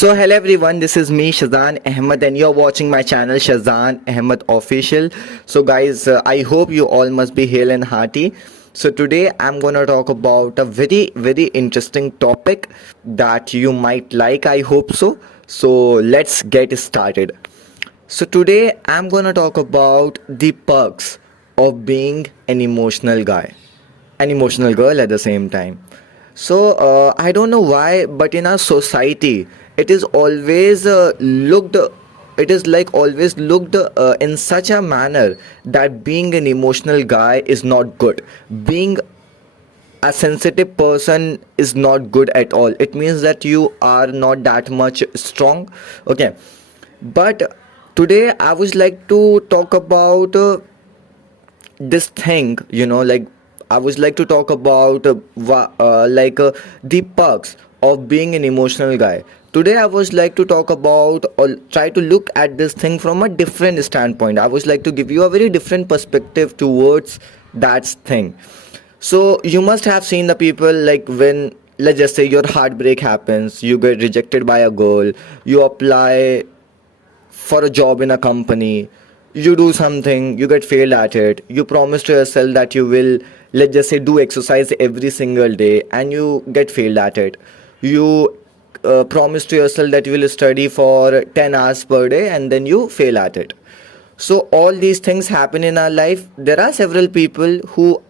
So hello everyone, this is me Shazan Ahmed and you're watching my channel Shazan Ahmed Official. So guys, I hope you all must be hale and hearty. So today I'm gonna talk about a very interesting topic that you might like, I hope so. So let's get started. So today I'm gonna talk about the perks of being an emotional guy, an emotional girl at the same time. So I don't know why, but in our society, it is always looked. It is like always looked in such a manner that being an emotional guy is not good. Being a sensitive person is not good at all. It means that you are not that much strong. Okay, but today I would like to talk about this thing, like I would like to talk about the perks of being an emotional guy. Today I would like to talk about or try to look at this thing from a different standpoint. I would like to give you a very different perspective towards that thing. So you must have seen the people, like when, let's just say, your heartbreak happens, you get rejected by a girl, you apply for a job in a company, you do something, you get failed at it, you promise to yourself that you will, let's just say, do exercise every single day and you get failed at it. You promise to yourself that you will study for 10 hours per day and then you fail at it. So all these things happen in our life. There are several people who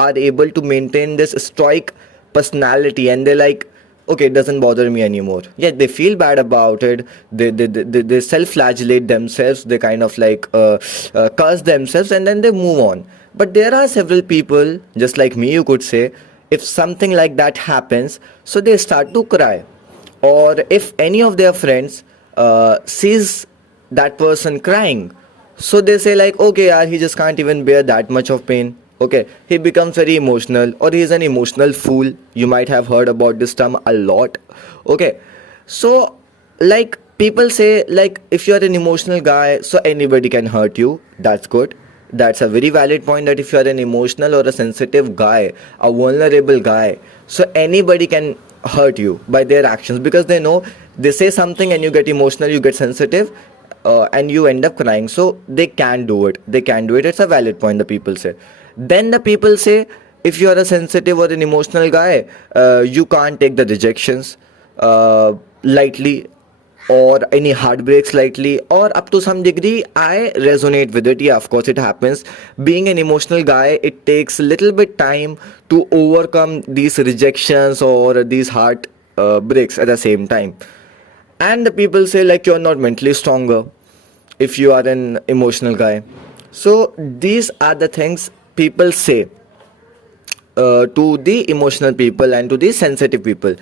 are able to maintain this stoic personality and they're like, okay, it doesn't bother me anymore. Yeah, they feel bad about it. They self-flagellate themselves. They kind of like curse themselves and then they move on. But there are several people, just like me, you could say, if something like that happens, so they start to cry. Or if any of their friends sees that person crying, so they say like, okay, yaar, he just can't even bear that much of pain. Okay, he becomes very emotional, or he is an emotional fool. You might have heard about this term a lot. Okay, so like people say, like if you're an emotional guy, so anybody can hurt you. That's good. That's a very valid point, that if you're an emotional or a sensitive guy, a vulnerable guy, so anybody can hurt you by their actions, because they know, they say something and you get emotional, you get sensitive, and you end up crying. So they can do it. They can do it. It's a valid point, the people say. Then the people say, if you are a sensitive or an emotional guy, you can't take the rejections lightly, or any heartbreaks lightly, or up to some degree I resonate with it. Yeah, of course it happens. Being an emotional guy, it takes a little bit time to overcome these rejections or these heart breaks at the same time. And the people say like, you're not mentally stronger if you are an emotional guy. So these are the things people say to the emotional people and to the sensitive people.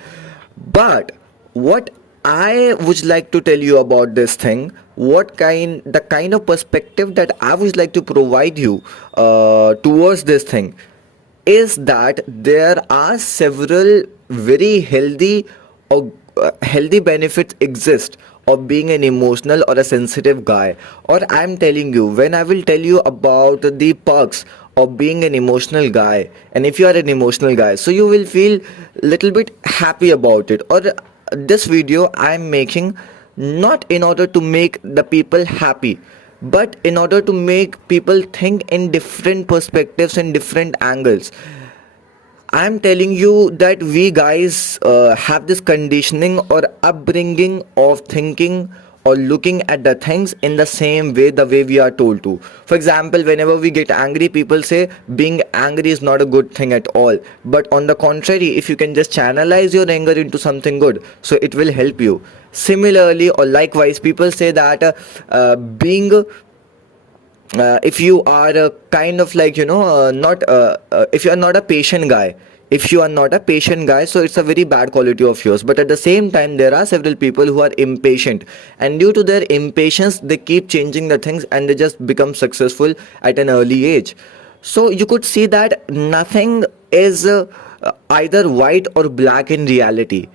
But what I would like to tell you about this thing, the kind of perspective that I would like to provide you towards this thing, is that there are several very healthy benefits exist of being an emotional or a sensitive guy. Or I'm telling you, when I will tell you about the perks of being an emotional guy, and if you are an emotional guy, so you will feel little bit happy about it. Or this video I'm making not in order to make the people happy, but in order to make people think in different perspectives and different angles. I'm telling you that we guys have this conditioning or upbringing of thinking or looking at the things in the same way, the way we are told to. For example, whenever we get angry, people say being angry is not a good thing at all. But on the contrary, if you can just channelize your anger into something good, so it will help you. Similarly or likewise, people say that being if you are kind of like, not if you are not a patient guy, if you are not a patient guy, so it's a very bad quality of yours. But at the same time, there are several people who are impatient, and due to their impatience, they keep changing the things and they just become successful at an early age. So you could see that nothing is either white or black in reality.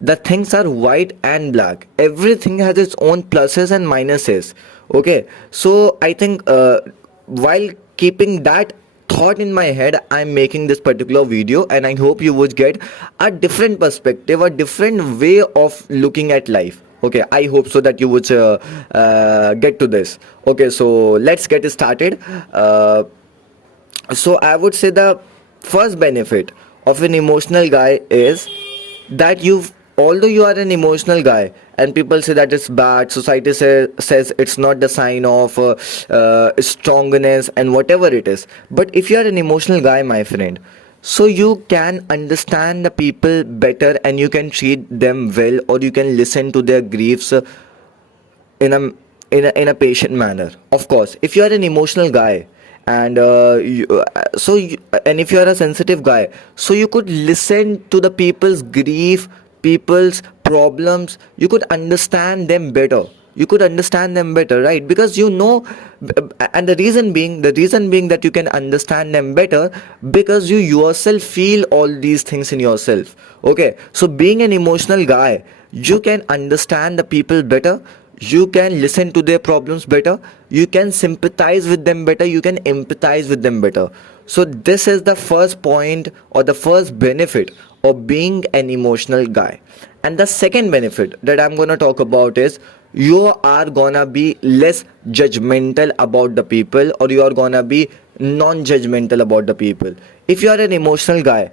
The things are white and black. Everything has its own pluses and minuses. Okay, so I think while keeping that thought in my head I'm making this particular video, and I hope you would get a different perspective, a different way of looking at life. Okay, I hope so that you would get to this. Okay, so let's get started. So I would say the first benefit of an emotional guy is that although you are an emotional guy and people say that it's bad, society says it's not the sign of strongness and whatever it is, but if you are an emotional guy, my friend, so you can understand the people better and you can treat them well, or you can listen to their griefs in a in a patient manner. Of course, if you are an emotional guy, and and if you are a sensitive guy, so you could listen to the people's grief, people's problems, you could understand them better. You could understand them better, right? Because you know, and the reason being that you can understand them better, because you yourself feel all these things in yourself. Okay, so being an emotional guy, you can understand the people better, you can listen to their problems better, you can sympathize with them better, you can empathize with them better. So this is the first point, or the first benefit of being an emotional guy. And the second benefit that I'm going to talk about is you are gonna be less judgmental about the people, or you are gonna be non-judgmental about the people. If you are an emotional guy,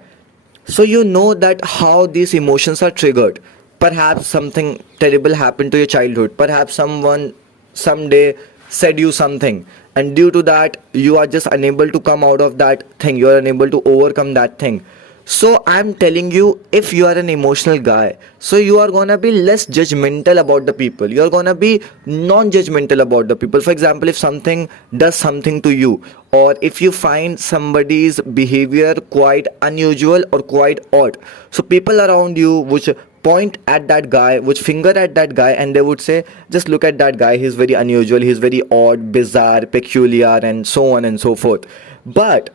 so you know that how these emotions are triggered. Perhaps something terrible happened to your childhood. Perhaps someone someday said you something, and due to that, you are just unable to come out of that thing. You are unable to overcome that thing. So I'm telling you, if you are an emotional guy, so you are gonna be less judgmental about the people. You are gonna be non-judgmental about the people. For example, if something does something to you, or if you find somebody's behavior quite unusual or quite odd, so people around you which point at that guy, which finger at that guy, and they would say, just look at that guy, he's very unusual, he's very odd, bizarre, peculiar, and so on and so forth. But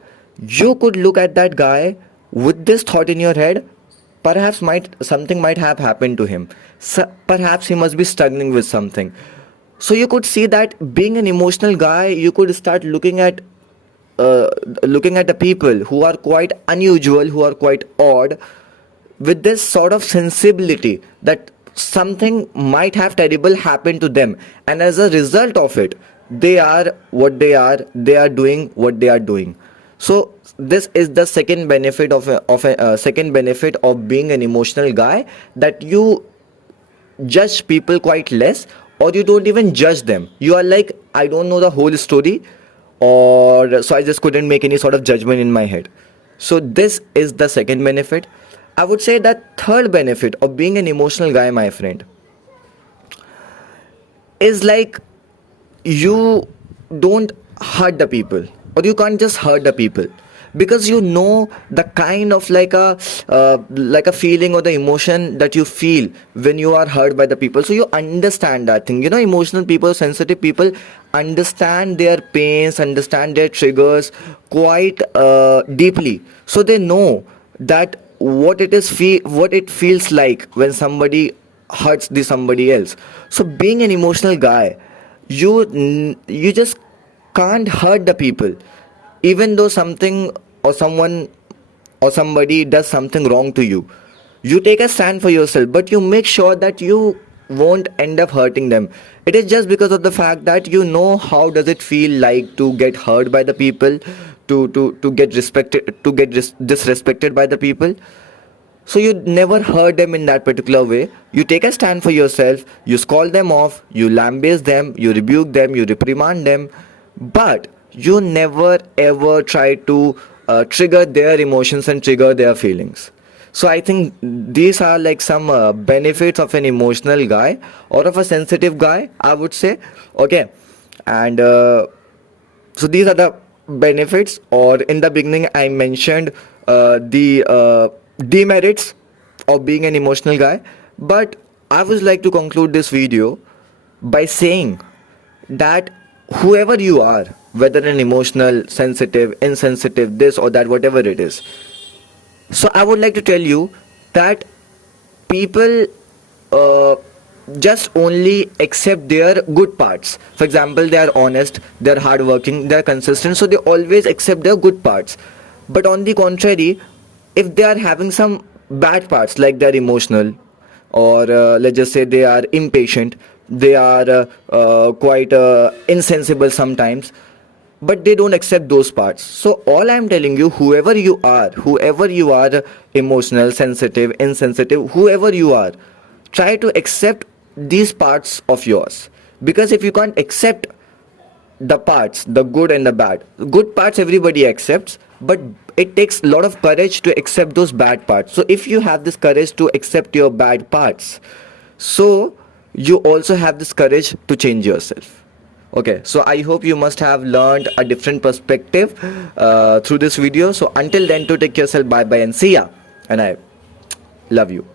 you could look at that guy with this thought in your head, perhaps something might have happened to him. So perhaps he must be struggling with something. So you could see that being an emotional guy, you could start looking at the people who are quite unusual, who are quite odd, with this sort of sensibility that something might have terrible happened to them, and as a result of it, they are what they are doing what they are doing. So this is the second benefit second benefit of being an emotional guy, that you judge people quite less, or you don't even judge them. You are like, I don't know the whole story, or so I just couldn't make any sort of judgment in my head. So this is the second benefit. I would say that third benefit of being an emotional guy, my friend, is like you don't hurt the people, or you can't just hurt the people, because you know the kind of like a feeling or the emotion that you feel when you are hurt by the people. So you understand that thing. You know, emotional people, sensitive people understand their pains, understand their triggers quite deeply. So they know that what what it feels like when somebody hurts somebody else. So being an emotional guy, you just can't hurt the people, even though something or someone or somebody does something wrong to you. You take a stand for yourself, but you make sure that you won't end up hurting them. It is just because of the fact that you know how does it feel like to get hurt by the people, to get disrespected by the people. So you never hurt them in that particular way. You take a stand for yourself, you scold them off, you lambaste them, you rebuke them, you reprimand them, but you never ever try to trigger their emotions and trigger their feelings. So I think these are like some benefits of an emotional guy, or of a sensitive guy, I would say. Okay, and so these are the benefits. Or in the beginning I mentioned the demerits of being an emotional guy, but I would like to conclude this video by saying that whoever you are, whether an emotional, sensitive, insensitive, this or that, whatever it is, so I would like to tell you that people uh, just only accept their good parts. For example, they are honest, they are hardworking, they are consistent, so they always accept their good parts. But on the contrary, if they are having some bad parts, like they are emotional, or let's just say they are impatient, they are quite insensible sometimes, but they don't accept those parts. So all I'm telling you, whoever you are, emotional, sensitive, insensitive, whoever you are, try to accept these parts of yours. Because if you can't accept the parts, the good and the bad, good parts everybody accepts, but it takes a lot of courage to accept those bad parts. So if you have this courage to accept your bad parts, so you also have this courage to change yourself. Okay, so I hope you must have learned a different perspective through this video. So until then, to take yourself, bye bye and see ya, and I love you.